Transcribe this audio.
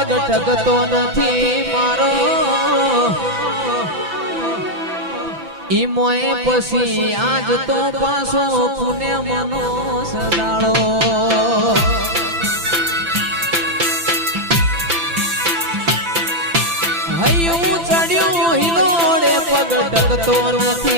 પગ ટકતો નથી મારો ઈ મોય પછી આજ તો પાછો પુને મનો સદાળો હૈયું ચડ્યું હિલોડે પગ ટકતો નથી